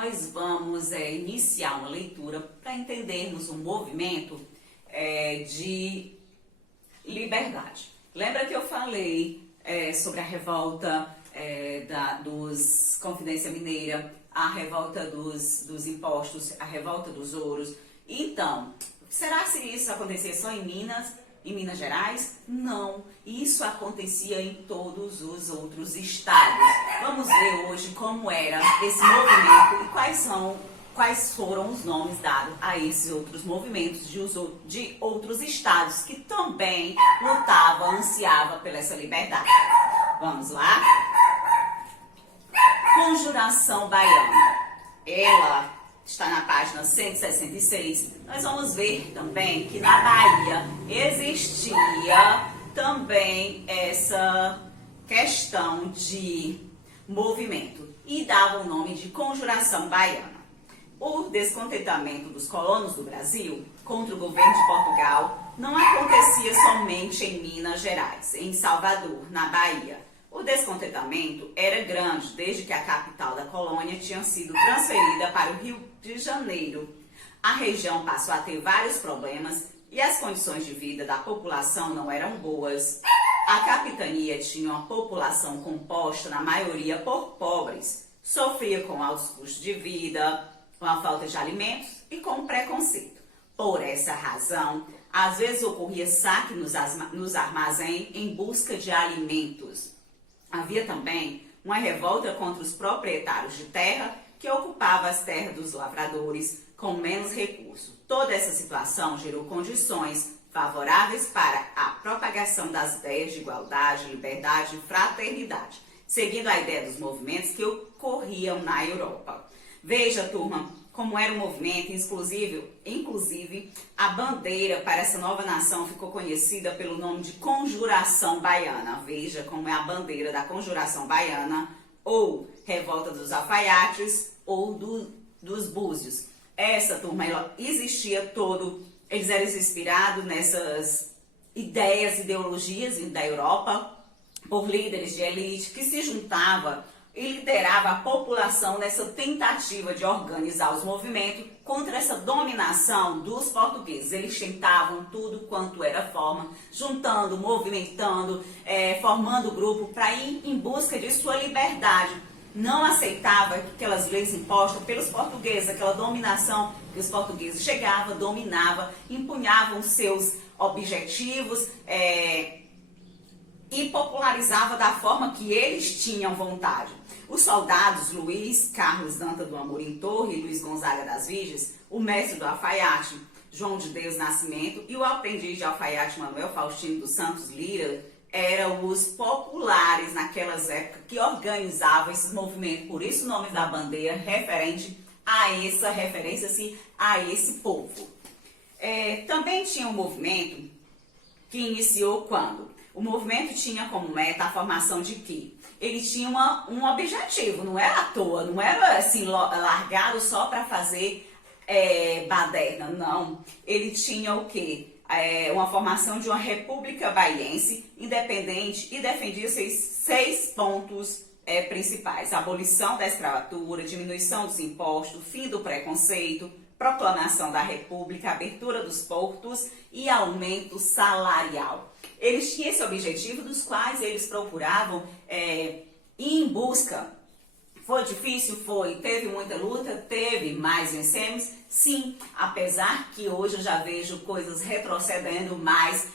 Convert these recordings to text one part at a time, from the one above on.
nós vamos iniciar uma leitura para entendermos um movimento de liberdade. Lembra que eu falei sobre a revolta dos Confidência Mineira, a revolta dos impostos, a revolta dos ouros? Então, será que isso acontecia só em Minas Gerais? Não, isso acontecia em todos os outros estados. Vamos ver hoje como era esse movimento e quais foram os nomes dados a esses outros movimentos de outros estados que também lutavam, ansiavam por essa liberdade. Vamos lá? Conjuração Baiana. Ela está na página 166. Nós vamos ver também que na Bahia existia também essa questão de movimento e dava o nome de Conjuração Baiana. O descontentamento dos colonos do Brasil contra o governo de Portugal não acontecia somente em Minas Gerais, em Salvador, na Bahia. O descontentamento era grande desde que a capital da colônia tinha sido transferida para o Rio de Janeiro. A região passou a ter vários problemas e as condições de vida da população não eram boas. A capitania tinha uma população composta, na maioria, por pobres. Sofria com altos custos de vida, com a falta de alimentos e com preconceito. Por essa razão, às vezes ocorria saque nos armazéns em busca de alimentos. Havia também uma revolta contra os proprietários de terra que ocupavam as terras dos lavradores com menos recursos. Toda essa situação gerou condições favoráveis para a propagação das ideias de igualdade, liberdade e fraternidade, seguindo a ideia dos movimentos que ocorriam na Europa. Veja, turma, como era o movimento, inclusive a bandeira para essa nova nação ficou conhecida pelo nome de Conjuração Baiana. Veja como é a bandeira da Conjuração Baiana, ou Revolta dos Alfaiates, ou dos Búzios. Essa turma, ela existia eles eram inspirados nessas ideias, ideologias da Europa, por líderes de elite que se juntavam e liderava a população nessa tentativa de organizar os movimentos contra essa dominação dos portugueses. Eles tentavam tudo quanto era forma, juntando, movimentando, formando grupo para ir em busca de sua liberdade. Não aceitava aquelas leis impostas pelos portugueses, aquela dominação que os portugueses chegavam, dominavam, empunhavam seus objetivos, e popularizava da forma que eles tinham vontade. Os soldados Luiz Carlos Dantas do Amorim Torre e Luiz Gonzaga das Virgens, o mestre do alfaiate João de Deus Nascimento e o aprendiz de alfaiate Manuel Faustino dos Santos Lira eram os populares naquelas épocas que organizavam esses movimentos. Por isso o nome da bandeira referente a essa referência-se a esse povo. Também tinha um movimento que iniciou quando? O movimento tinha como meta a formação de quê? Ele tinha um objetivo, não era à toa, não era assim largado só para fazer baderna, não. Ele tinha o quê? Uma formação de uma república baiense independente e defendia seis pontos principais: abolição da escravatura, diminuição dos impostos, fim do preconceito, proclamação da república, abertura dos portos e aumento salarial. Eles tinham esse objetivo, dos quais eles procuravam ir em busca. Foi difícil? Foi. Teve muita luta? Teve. Mas vencemos? Sim. Apesar que hoje eu já vejo coisas retrocedendo, mas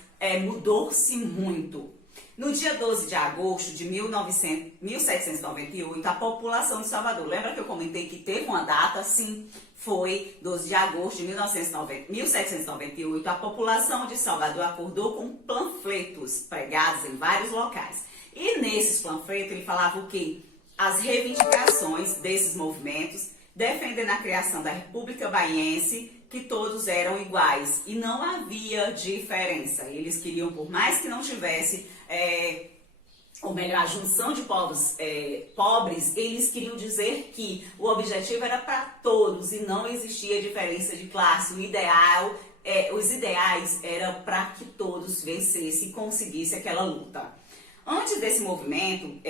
mudou-se muito. No dia 12 de agosto de 1798, a população de Salvador, lembra que eu comentei que teve uma data? Sim, foi 12 de agosto de 1798, a população de Salvador acordou com panfletos pregados em vários locais. E nesses panfletos ele falava o quê? As reivindicações desses movimentos, defendendo a criação da República Baiense, que todos eram iguais e não havia diferença. Eles queriam, por mais que não tivesse, ou melhor, a junção de povos pobres, eles queriam dizer que o objetivo era para todos e não existia diferença de classe. O ideal, os ideais eram para que todos vencessem e conseguissem aquela luta. Antes desse movimento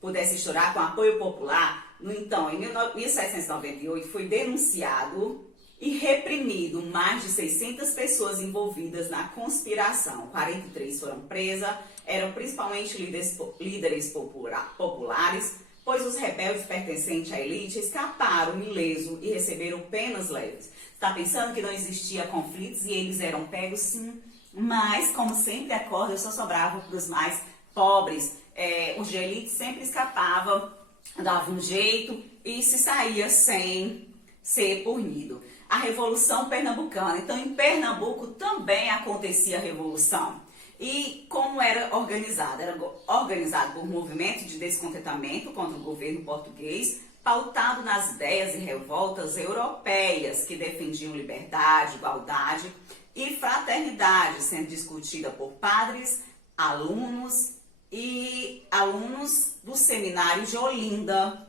pudesse estourar com apoio popular, no então, em 1798, foi denunciado e reprimido mais de 600 pessoas envolvidas na conspiração. 43 foram presas, eram principalmente líderes populares, pois os rebeldes pertencentes à elite escaparam ileso e receberam penas leves. Está pensando que não existia conflitos e eles eram pegos? Sim, mas como sempre a corda só sobrava para os mais pobres. Os de elite sempre escapavam, davam um jeito e se saía sem ser punido. A Revolução Pernambucana. Então, em Pernambuco também acontecia a Revolução. E como era organizada? Era organizada por um movimento de descontentamento contra o governo português, pautado nas ideias e revoltas europeias que defendiam liberdade, igualdade e fraternidade, sendo discutida por padres, alunos do seminário de Olinda.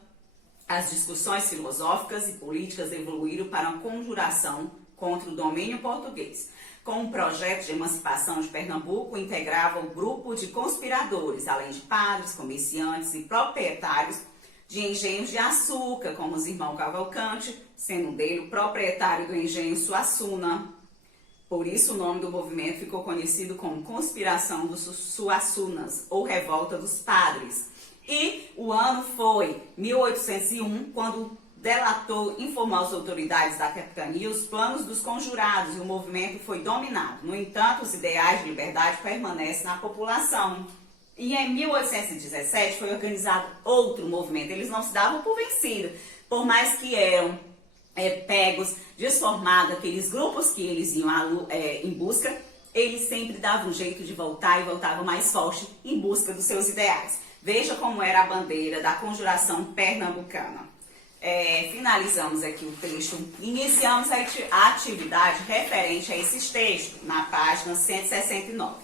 As discussões filosóficas e políticas evoluíram para uma conjuração contra o domínio português. Com um projeto de emancipação de Pernambuco, integrava o grupo de conspiradores, além de padres, comerciantes e proprietários de engenhos de açúcar, como os irmãos Cavalcante, sendo um dele o proprietário do engenho Suassuna. Por isso o nome do movimento ficou conhecido como Conspiração dos Suassunas, ou Revolta dos Padres. E o ano foi 1801, quando delator informou às autoridades da capitania os planos dos conjurados e o movimento foi dominado. No entanto, os ideais de liberdade permanecem na população. E em 1817 foi organizado outro movimento. Eles não se davam por vencidos, por mais que eram pegos, desformados, aqueles grupos que eles iam em busca, eles sempre davam um jeito de voltar e voltavam mais forte em busca dos seus ideais. Veja como era a bandeira da conjuração pernambucana. Finalizamos aqui o texto, iniciamos a atividade referente a esses textos, na página 169.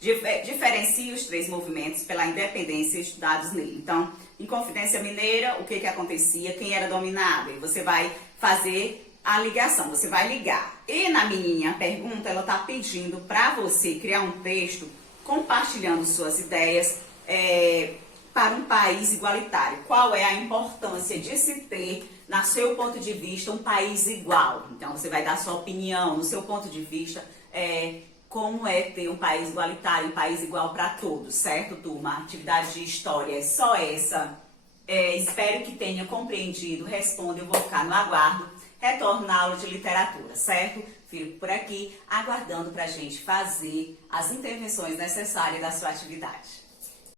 Diferencie os três movimentos pela independência estudados nele. Então, em Confidência Mineira, o que acontecia, quem era dominado? E você vai fazer a ligação, você vai ligar. E na minha pergunta, ela está pedindo para você criar um texto compartilhando suas ideias, para um país igualitário. Qual é a importância de se ter, no seu ponto de vista, um país igual? Então, você vai dar sua opinião, no seu ponto de vista, como é ter um país igualitário, um país igual para todos, certo, turma? A atividade de história é só essa. Espero que tenha compreendido. Responda, eu vou ficar no aguardo. Retorno na aula de literatura, certo? Fico por aqui, aguardando para a gente fazer as intervenções necessárias da sua atividade.